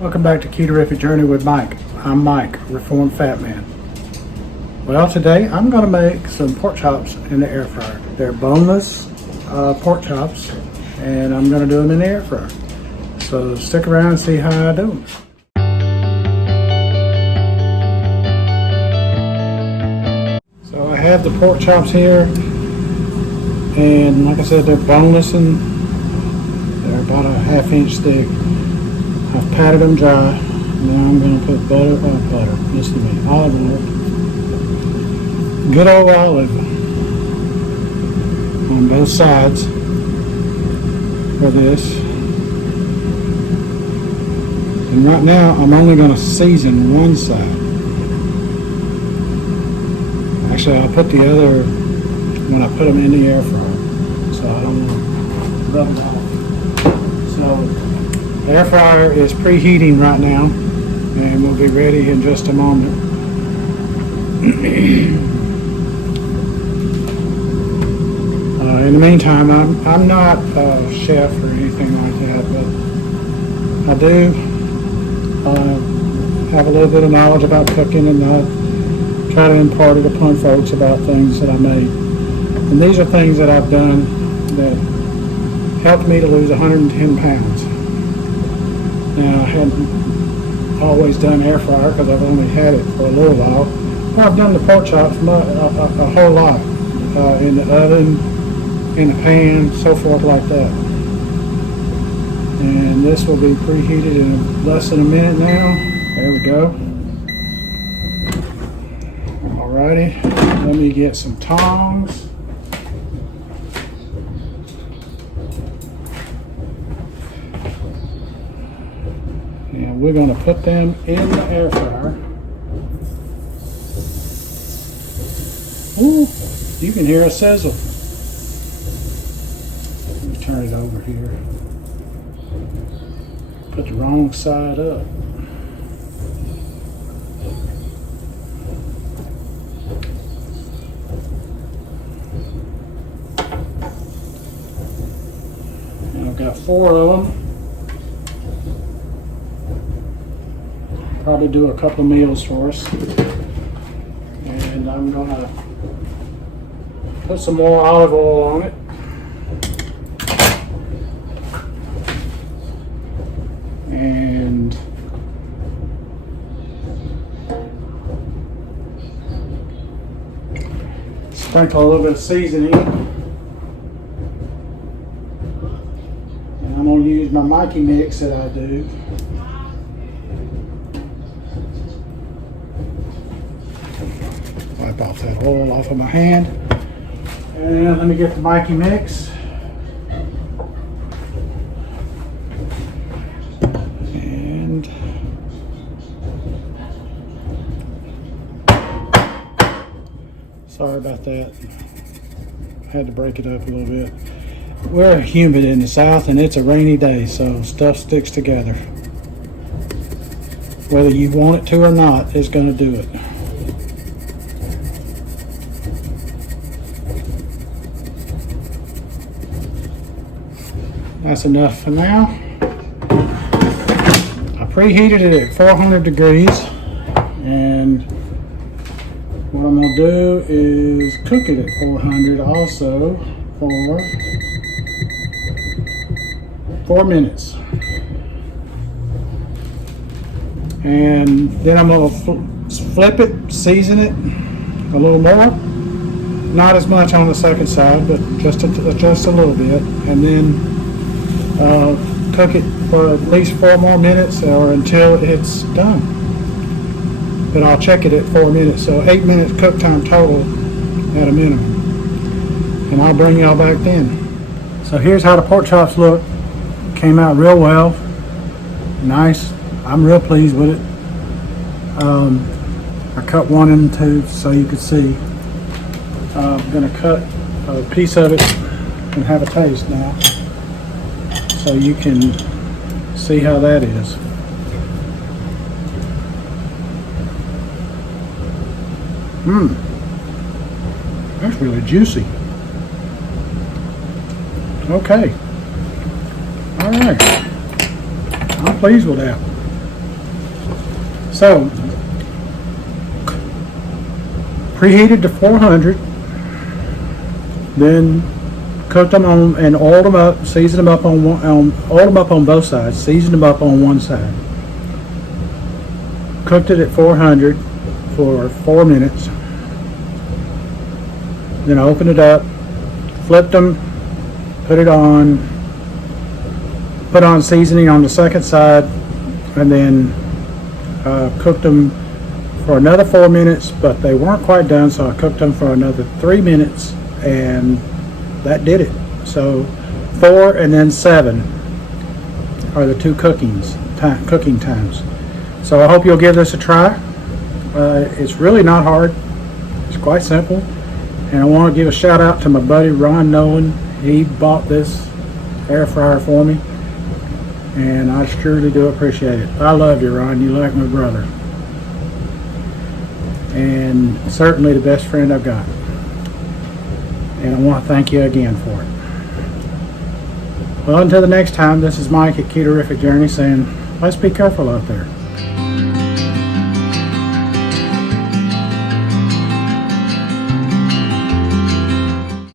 Welcome back to Ketorificjourney with Mike. I'm Mike, Reformed Fat Man. Well, today I'm going to make some pork chops in the air fryer. They're boneless pork chops, and I'm going to do them in the air fryer. So stick around and see how I do them. So I have the pork chops here, and like I said, they're boneless and they're about a ½ inch thick. I've patted them dry. Now I'm going to put listen to me, olive oil. Good old olive on both sides for this. And right now I'm only going to season one side. Actually, I'll put the other when I put them in the air fryer, so I don't want to rub it off. So the air fryer is preheating right now, and we'll be ready in just a moment. In the meantime, I'm not a chef or anything like that, but I do have a little bit of knowledge about cooking, and I try to impart it upon folks about things that I made. And these are things that I've done that helped me to lose 110 pounds. Now, I hadn't always done air fryer because I've only had it for a little while. Well, I've done the pork chops a whole lot in the oven, in the pan, so forth like that. And this will be preheated in less than a minute now. There we go. Alrighty, let me get some tongs. And we're going to put them in the air fryer. Ooh, you can hear a sizzle. Let me turn it over here. Put the wrong side up. And I've got 4 of them. Probably do a couple of meals for us. And I'm gonna put some more olive oil on it. And sprinkle a little bit of seasoning. And I'm gonna use my Mikey mix that I do. Wipe off that oil off of my hand. And let me get the Mikey mix. And sorry about that. I had to break it up a little bit. We're humid in the south and it's a rainy day, so stuff sticks together. Whether you want it to or not, it's going to do it. That's enough for now. I preheated it at 400 degrees, and what I'm going to do is cook it at 400 also for 4 minutes. And then I'm going to flip it, season it a little more. Not as much on the second side, but just a little bit. And then cook it for at least 4 more minutes or until it's done. But I'll check it at 4 minutes, so 8 minutes cook time total at a minimum. And I'll bring y'all back then. So here's how the pork chops look. Came out real well. Nice. I'm real pleased with it. I cut one in two so you could see. I'm going to cut a piece of it and have a taste now, so you can see how that is. That's really juicy. Okay. All right. I'm pleased with that. So, preheated to 400, then cooked them on and oiled them up, seasoned them up on oiled them up on both sides, seasoned them up on one side. Cooked it at 400 for 4 minutes. Then I opened it up, flipped them, put on seasoning on the second side, and then cooked them for another 4 minutes, but they weren't quite done, so I cooked them for another 3 minutes, and that did it. So 4 and then 7 are the two cooking times. So I hope you'll give this a try. It's really not hard. It's quite simple. And I want to give a shout out to my buddy Ron Nolan. He bought this air fryer for me, and I surely do appreciate it. I love you, Ron. You're like my brother, and certainly the best friend I've got. And I want to thank you again for it. Well, until the next time, this is Mike at Ketorificjourney saying, let's be careful out there.